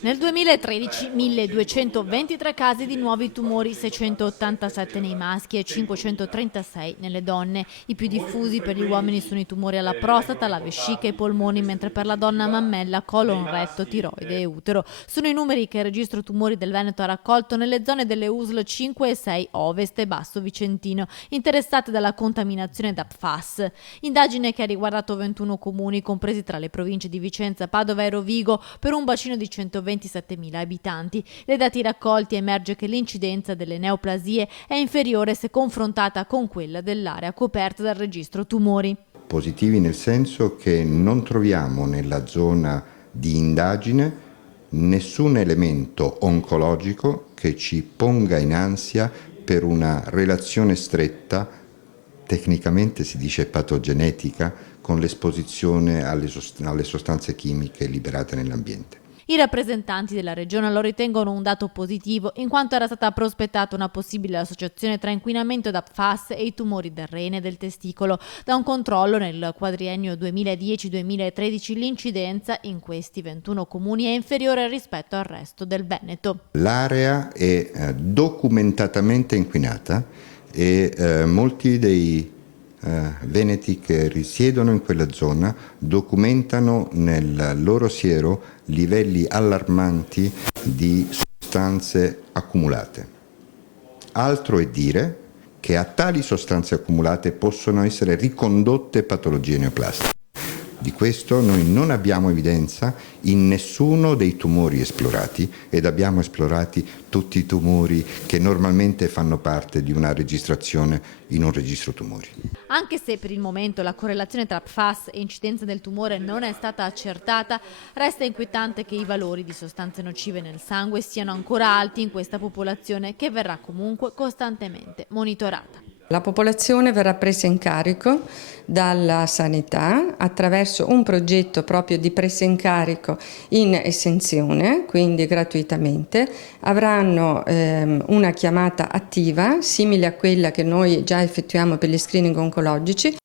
Nel 2013 1223 casi di nuovi tumori, 687 nei maschi e 536 nelle donne. I più diffusi per gli uomini sono i tumori alla prostata, alla vescica e ai polmoni, mentre per la donna mammella, colon, retto, tiroide e utero. Sono i numeri che il registro tumori del Veneto ha raccolto nelle zone delle USL 5 e 6 Ovest e Basso Vicentino, interessate dalla contaminazione da PFAS. Indagine che ha riguardato 21 comuni, compresi tra le province di Vicenza, Padova e Rovigo, per un bacino di 127.000 abitanti. Dai dati raccolti emerge che l'incidenza delle neoplasie è inferiore se confrontata con quella dell'area coperta dal registro tumori. Positivi nel senso che non troviamo nella zona di indagine nessun elemento oncologico che ci ponga in ansia per una relazione stretta, tecnicamente si dice patogenetica, con l'esposizione alle sostanze chimiche liberate nell'ambiente. I rappresentanti della regione lo ritengono un dato positivo, in quanto era stata prospettata una possibile associazione tra inquinamento da PFAS e i tumori del rene e del testicolo. Da un controllo nel quadriennio 2010-2013 l'incidenza in questi 21 comuni è inferiore rispetto al resto del Veneto. L'area è documentatamente inquinata e molti dei veneti che risiedono in quella zona documentano nel loro siero livelli allarmanti di sostanze accumulate. Altro è dire che a tali sostanze accumulate possono essere ricondotte patologie neoplastiche. Di questo noi non abbiamo evidenza in nessuno dei tumori esplorati ed abbiamo esplorati tutti i tumori che normalmente fanno parte di una registrazione in un registro tumori. Anche se per il momento la correlazione tra PFAS e incidenza del tumore non è stata accertata, resta inquietante che i valori di sostanze nocive nel sangue siano ancora alti in questa popolazione, che verrà comunque costantemente monitorata. La popolazione verrà presa in carico dalla sanità attraverso un progetto proprio di presa in carico in esenzione, quindi gratuitamente. Avranno una chiamata attiva simile a quella che noi già effettuiamo per gli screening oncologici.